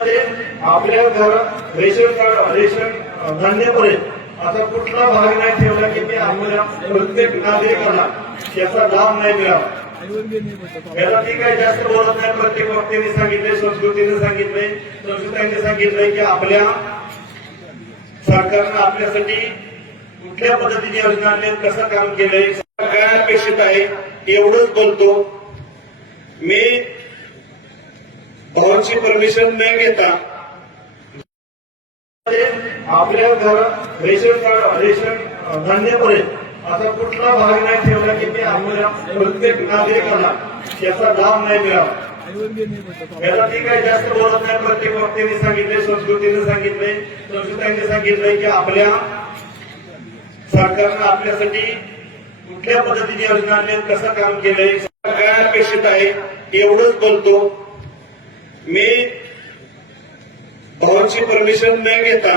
आपल्या घरात ration card ration धान्यापर्यंत असा कुठला भाग नाही ठेवला की ते आम्हाला प्रत्येक नागरिकांना याचा लाभ नाही मिळावा याला ती काही जास्त बोलत नाही प्रत्येक वक्त्याने सांगितलंय संस्कृतीने सांगितलंय संस्कृतांनी सांगितलंय की आपल्या सरकारनं आपल्यासाठी कुठल्या पद्धतीने योजना आणली कसं काम केलंय काय अपेक्षित आहे एवढंच बोलतो. मी भावांची परमिशन न घेता आपल्या घरात रेशन कार्ड रेशन धान्यापर्यंत असा कुठला भाग नाही ठेवला की मी आपल्या प्रत्येक नागरिकांना याचा लाभ नाही मिळावा. याला ती काही जास्त बोलत नाही प्रत्येक वक्त्याने सांगितले संस्कृतीने सांगितले संस्कृतांनी सांगितले की आपल्या सरकारनं आपल्यासाठी कुठल्या पद्धतीने योजना आणल्या कसं काम केलंय काय अपेक्षित आहे एवढंच बोलतो. मी भावांची परमिशन न घेता